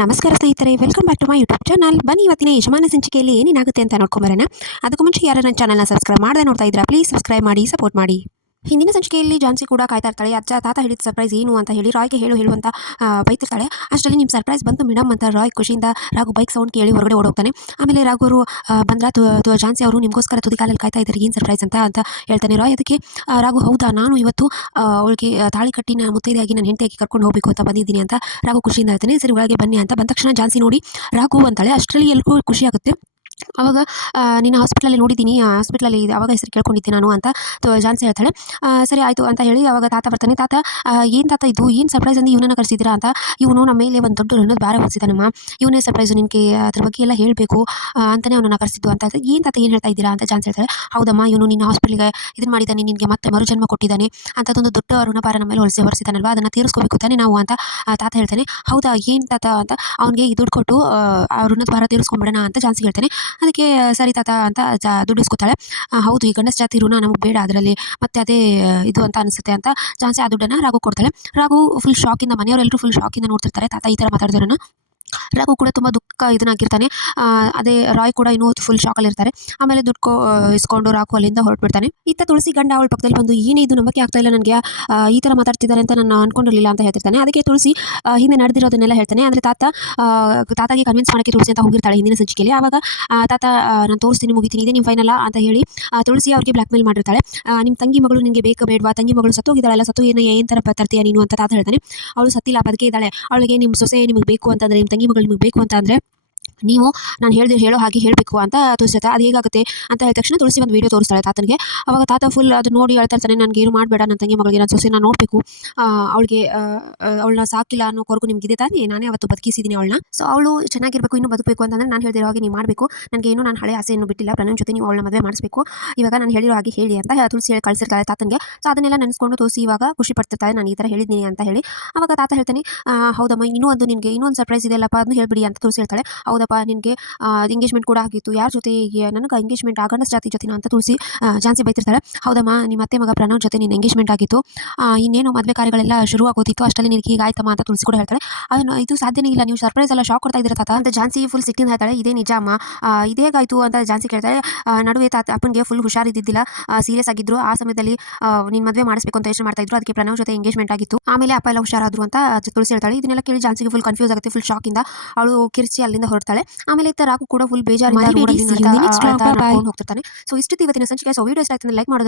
ನಮಸ್ಕಾರ ಸ್ನೇಹಿತರೆ, welcome back to my YouTube channel. ಬನ್ನಿ ಇವತ್ತಿನ ಯಜಮಾನ ಸಂಚಿಕೆಯಲ್ಲಿ ಏನೇನಾಗುತ್ತೆ ಅಂತ ನೋಡ್ಕೊಂಬರೋಣ. ಅದಕ್ಕೂ ಮುಂಚೆ ಯಾರು ನನ್ನ ಚಾನಲ್ನ ಸಬ್ಸ್ಕ್ರೈಬ್ ಮಾಡದೆ ನೋಡ್ತಾ ಇದ್ದೀರಾ, ಪ್ಲೀಸ್ ಸಬ್ಸ್ಕ್ರೈಬ್ ಮಾಡಿ, ಸಪೋರ್ಟ್ ಮಾಡಿ. ಹಿಂದಿನ ಸಂಚಿಕೆಯಲ್ಲಿ ಝಾನ್ಸಿ ಕೂಡ ಕಾಯ್ತಾ ಇರ್ತಾಳೆ. ಅಜ್ಜ ತಾತ ಹೇಳಿದ ಸರ್ಪ್ರೈಸ್ ಏನು ಅಂತ ಹೇಳಿ ರಾಯ್ಗೆ ಹೇಳು ಅಂತ ಬೈತಿರ್ತಾಳೆ. ಅಷ್ಟರಲ್ಲಿ ನಿಮ್ಮ ಸರ್ಪ್ರೈಸ್ ಬಂತು ಮೇಡಮ್ ಅಂತ ರಾಯ್ ಖುಷಿಯಿಂದ ರಾಘು ಬೈಕ್ ಸೌಂಡ್ ಕೇಳಿ ಹೊರಗಡೆ ಓಡೋಗ್ತಾನೆ. ಆಮೇಲೆ ರಾಘು ಅವರು ಬಂದ್ರ ಝಾನ್ಸಿ ಅವರು ನಿಮಗೋಸ್ಕರ ತುದಿ ಕಾಲಲ್ಲಿ ಕಾಯ್ತಾ ಇದ್ದಾರೆ, ಏನು ಸರ್ಪ್ರೈಸ್ ಅಂತ ಹೇಳ್ತಾನೆ ರಾಯ್. ಅದಕ್ಕೆ ರಾಘು ಹೌದಾ, ನಾನು ಇವತ್ತು ಅವಳಿಗೆ ತಾಳಿ ಕಟ್ಟಿ ಮುತ್ತೈದೆಯಾಗಿ ನನ್ನ ಹೆಂಡತಿಯಾಗಿ ಕರ್ಕೊಂಡು ಹೋಗಬೇಕು ಅಂತ ಬಂದಿದ್ದೀನಿ ಅಂತ ರಾಘು ಖುಷಿಯಿಂದ ಹೇಳ್ತಾನೆ. ಸರಿ ಒಳಗೆ ಬನ್ನಿ ಅಂತ ಬಂದ ತಕ್ಷಣ ಝಾನ್ಸಿ ನೋಡಿ ರಾಘು ಅಂತಾಳೆ. ಅಷ್ಟರಲ್ಲಿ ಎಲ್ರಿಗೂ ಖುಷಿ ಆಗುತ್ತೆ. ಅವಾಗ ನಿನ್ನ ಹಾಸ್ಪಿಟ್ಲಲ್ಲಿ ನೋಡಿದ್ದೀನಿ, ಹಾಸ್ಪಿಟ್ಲಲ್ಲಿ ಅವಾಗ ಹೆಸರು ಕೇಳ್ಕೊಂಡಿದ್ದೆ ನಾನು ಅಂತ ಝಾನ್ಸಿ ಹೇಳ್ತಾಳೆ. ಸರಿ ಆಯಿತು ಅಂತ ಹೇಳಿ ಅವಾಗ ತಾತ ಬರ್ತಾನೆ. ತಾತ ಏನು ತಾತ ಇದು ಏನು ಸರ್ಪ್ರೈಸ್ ಅಂದು ಇವನನ್ನು ಕರೆಸಿದ್ದೀರಾ ಅಂತ. ಇವನು ನಮ್ಮ ಮೇಲೆ ಒಂದು ದೊಡ್ಡ ಋಣದ ಭಾರ ಹೊರಿಸಿದ್ದಾನಮ್ಮ, ಇವನೇ ಸರ್ಪ್ರೈಸು, ನಿನಗೆ ಅದ್ರ ಬಗ್ಗೆ ಎಲ್ಲ ಹೇಳಬೇಕು ಅಂತಲೇ ಅವನನ್ನು ಕರೆಸಿದ್ದು ಅಂತ. ಏನು ತಾತ ಏನು ಹೇಳ್ತಾ ಇದ್ದೀರಾ ಅಂತ ಝಾನ್ಸಿ ಹೇಳ್ತಾಳೆ. ಹೌದಮ್ಮ, ಇವನು ನಿನ್ನ ಹಾಸ್ಪಿಟ್ಲಿಗೆ ಇದನ್ನು ಮಾಡಿದ್ದಾನೆ, ನಿನಗೆ ಮತ್ತೆ ಮರುಜನ್ಮ ಕೊಟ್ಟಿದ್ದಾನೆ, ಅಂಥದ್ದೊಂದು ದೊಡ್ಡ ಋಣಭಾರ ನಮ್ಮ ಮೇಲೆ ಹೊರಿಸಿದ್ದಾನಲ್ವ, ಅದನ್ನು ತೀರಿಸ್ಕೋಬೇಕು ತಾನೇ ನಾವು ಅಂತ ತಾತ ಹೇಳ್ತಾನೆ. ಹೌದಾ, ಏನು ತಾತ ಅಂತ ಅವನಿಗೆ ಈ ದುಡ್ಡು ಕೊಟ್ಟು ಆ ಋಣದ ಭಾರ ತೀರಿಸ್ಕೊಂಬಿಡೋಣ ಅಂತ ಝಾನ್ಸಿ ಹೇಳ್ತಾನೆ. ಅದಕ್ಕೆ ಸರಿ ತಾತ ಅಂತ ದುಡ್ಡು ಇಸ್ಕೊತಾಳೆ. ಹೌದು, ಈ ಗಂಡಸ ಜಾತಿ ಋಣ ನಮಗೆ ಬೇಡ, ಅದರಲ್ಲಿ ಮತ್ತೆ ಅದೇ ಇದು ಅಂತ ಅನಿಸುತ್ತೆ ಅಂತ ಝಾನ್ಸಿ ಆ ದುಡ್ಡನ್ನು ರಾಘು ಕೊಡ್ತಾಳೆ. ರಾಘು ಫುಲ್ ಶಾಕಿಂದ, ಮನೆಯವರೆಲ್ಲರೂ ಫುಲ್ ಶಾಕಿಂದ ನೋಡ್ತಿರ್ತಾರೆ ತಾತ ಈ ಥರ ಮಾತಾಡಿದ್ರನ್ನು. ರಾಘು ಕೂಡ ತುಂಬ ದುಃಖ ಇದನ್ನಾಗಿರ್ತಾನೆ. ಅದೇ ರಾಯ್ ಕೂಡ ಇನ್ನೂ ಫುಲ್ ಶಾಕಲ್ಲಿರ್ತಾರೆ. ಆಮೇಲೆ ದುಡ್ಡು ಇಸ್ಕೊಂಡು ರಾಘು ಅಲ್ಲಿಂದ ಹೊರಟ್ಬಿಡ್ತಾನೆ. ಇತ್ತ ತುಳಸಿ ಗಂಡ ಅವಳ ಪಕ್ಕದಲ್ಲಿ ಬಂದು ಏನೇ ಇದು ನಂಬಕ್ಕೆ ಆಗ್ತಾ ಇಲ್ಲ ನನಗೆ, ಈ ಥರ ಮಾತಾಡ್ತಿದ್ದಾರೆ ಅಂತ ನಾನು ಅನ್ಕೊಂಡಿರಲಿಲ್ಲ ಅಂತ ಹೇಳ್ತಿರ್ತಾನೆ. ಅದಕ್ಕೆ ತುಳಸಿ ಹಿಂದೆ ನಡೆದಿರೋದನ್ನೆಲ್ಲ ಹೇಳ್ತಾನೆ. ಅಂದರೆ ತಾತಾಗೆ ಕನ್ವಿನ್ಸ್ ಮಾಡೋಕ್ಕೆ ತುಳಸಿ ಅಂತ ಹೋಗಿರ್ತಾಳೆ ಹಿಂದಿನ ಸಂಚಿಕೆಯಲ್ಲಿ. ಆವಾಗ ತಾತ ನಾನು ತೋರಿಸ್ತೀನಿ, ಮುಗಿತೀನಿ, ಇದೇ ನಿಮ್ಮ ಫೈನಲ್ಲ ಅಂತ ಹೇಳಿ ತುಳಸಿ ಅವ್ರಿಗೆ ಬ್ಲ್ಯಾಕ್ ಮೇಲ್ ಮಾಡಿರ್ತಾಳೆ. ನಿಮ್ಮ ತಂಗಿ ಮಗಳು ನಿನಗೆ ಬೇಕಾ ಬೇಡವಾ, ತಂಗಿ ಮಗಳು ಸತ್ತೋಗಿದ್ದಾಳಲ್ಲ, ಸತ್ತು ಏನು ಥರ ತರ್ತೀಯ ನೀನು ಅಂತ ತಾತ ಹೇಳ್ತಾನೆ. ಅವಳು ಸತ್ತಿಲ್ಲ, ಬದುಕೇ ಇದ್ದಾಳೆ, ಅವಳಿಗೆ ನಿಮ್ಮ ಸೊಸೆ ನಿಮಗೆ ಬೇಕು ಅಂತಂದರೆ, ನಿಮ್ಮ ತಂಗಿ ಮಗಳು ನಿಮಗೆ ಬೇಕು ಅಂತ ಅಂದರೆ ನೀವು ನಾನು ಹೇಳೋ ಹಾಗೆ ಹೇಳಬೇಕು ಅಂತ ತುಳಸಿತ. ಅದು ಹೇಗಾಗುತ್ತೆ ಅಂತ ಹೇಳಿದ ತಕ್ಷಣ ತುಳಸಿ ಒಂದು ವೀಡಿಯೋ ತೋರಿಸ್ತಾಳೆ ತಾತನಿಗೆ. ಅವಾಗ ತಾತ ಫುಲ್ ಅದು ನೋಡಿ ಹೇಳ್ತಾ ಇರ್ತಾನೆ, ನನಗೆ ಏನು ಮಾಡಬೇಡ, ನನ್ನ ತಂಗಿ ಮಗಳಿಗೆ ನನ್ನ ಸೊಸೆನ ನೋಡಬೇಕು, ಅವಳಿಗೆ ಅವಳನ್ನ ಸಾಕಿಲ್ಲ ಅನ್ನೋ ಕೊರಗು ನಿಮಗಿದೆ ತಾನೇ, ನಾನೇ ಅವತ್ತು ಬದುಕಿಸಿದ್ದೀನಿ ಅವಳನ್ನ. ಸೊ ಅವಳು ಚೆನ್ನಾಗಿರಬೇಕು, ಇನ್ನೂ ಬದುಕಬೇಕು ಅಂತಂದರೆ ನಾನು ಹೇಳಿರೋ ಹಾಗೆ ನೀವು ಮಾಡಬೇಕು, ನನಗೆ ಏನು ನಾನು ಹಳೆ ಆಸೆಯನ್ನು ಬಿಟ್ಟಿಲ್ಲ, ಪ್ರಣಯ್ ಜೊತೆ ನೀವು ಅವಳನ್ನ ಮದುವೆ ಮಾಡಿಸಬೇಕು, ಇವಾಗ ನಾನು ಹೇಳಿರೋ ಹಾಗೆ ಹೇಳಿ ಅಂತ ತುಳಸಿ ಹೇಳಿ ಕಳಿಸಿರ್ತಾಳೆ ತಾತನಿಗೆ. ಸೊ ಅದನ್ನೆಲ್ಲ ನೆನೆಸ್ಕೊಂಡು ತುಳಸಿ ಇವಾಗ ಖುಷಿ ಪಡ್ತಿರ್ತಾಳೆ, ನಾನು ಈ ಥರ ಹೇಳಿದ್ದೀನಿ ಅಂತ ಹೇಳಿ. ಅವಾಗ ತಾತ ಹೇಳ್ತಾನೆ, ಹೌದಮ್ಮ, ನಿನಗೆ ಇನ್ನೊಂದು ಸರ್ಪ್ರೈಸ್ ಇದೆಯಲ್ಲಪ್ಪ, ಅದನ್ನು ಹೇಳ್ಬಿಡಿ ಅಂತ ತುಳಸಿ ಹೇಳ್ತಾಳೆ. ಹೌದಪ್ಪ, ನಿನಗೆ ಎಂಗೇಜ್ಮೆಂಟ್ ಕೂಡ ಆಗಿತ್ತು, ಯಾರ ಜೊತೆ, ನನಗೆ ಎಂಗೇಜ್ಮೆಂಟ್ ಗಂಡಸ ಜಾತಿ ಜೊತೆ ಅಂತ ತುಳಸಿ ಝಾನ್ಸಿ ಬೈತಿರ್ತಾಳೆ. ಹೌದಮ್ಮ, ನಿಮ್ಮ ಅತ್ತೆ ಮಗ ಪ್ರಣವ್ ಜೊತೆ ನಿನ್ನ ಎಂಗೇಜ್ಮೆಂಟ್ ಆಗಿತ್ತು, ಇನ್ನೇನು ಮದುವೆ ಕಾರ್ಯಗಳೆಲ್ಲ ಶುರುವಾಗೋದಿತ್ತು, ಅಷ್ಟರಲ್ಲಿ ನಿನಗೆ ಹೀಗಾಯ್ತಮ್ಮ ಅಂತ ತುಳಸಿ ಕೂಡ ಹೇಳ್ತಾಳೆ. ಅದನ್ನು ಇದು ಸಾಧ್ಯನೇ ಇಲ್ಲ, ನೀವು ಸರ್ಪ್ರೈಸ್ ಎಲ್ಲ ಶಾಕ್ ಕೊಡ್ತಾ ಇದ್ದೀರಾ ತಾತ ಅಂತ ಝಾನ್ಸಿ ಫುಲ್ ಸಿಟ್ಟಿಂದ ಹೇಳ್ತಾಳೆ. ಇದೇ ನಿಜ ಅಮ್ಮ, ಇದೇಗಾಯ್ತು ಅಂತ ಝಾನ್ಸಿ ಕೇಳ್ತಾಳೆ. ನಡುವೆ ಅಪ್ಪನಿಗೆ ಫುಲ್ ಹುಷಾರಿದ್ದಿದ್ದಿಲ್ಲ, ಸೀರಿಯಸ್ ಆಗಿದ್ರು, ಆ ಸಮಯದಲ್ಲಿ ನೀನು ಮದುವೆ ಮಾಡಿಸ್ಬೇಕು ಅಂತ ಯೋಚನೆ ಮಾಡ್ತಾ ಇದ್ರು, ಅದಕ್ಕೆ ಪ್ರಣವ್ ಜೊತೆ ಎಂಗೇಜ್ಮೆಂಟ್ ಆಗಿತ್ತು, ಆಮೇಲೆ ಅಪ್ಪ ಎಲ್ಲ ಹುಷಾರಾದ್ರು ಅಂತ ತುಳಸಿ ಹೇಳ್ತಾಳೆ. ಇದನ್ನೆಲ್ಲ ಕೇಳಿ ಝಾನ್ಸಿಗೆ ಫುಲ್ ಕನ್ಫ್ಯೂಸ್ ಆಗುತ್ತೆ, ಫುಲ್ ಶಾಕಿಂದ ಅವಳು ಕಿರ್ಚಿ ಅಲ್ಲಿಂದ ಹೊರಡ್ತಾಳೆ. ಆಮೇಲೆ ರಾಘು ಕೂಡ ಫುಲ್ ಬೇಜಾರಿಂದ ಹೋಗ್ತಿರ್ತಾನೆ. ಸೊ ಇಷ್ಟು ಇವತ್ತಿನ ಸಂಚಿಕೆ. ಸೊ ವಿಡಿಯೋ ಇಷ್ಟ ಆಯ್ತು ಲೈಕ್ ಮಾಡೋದು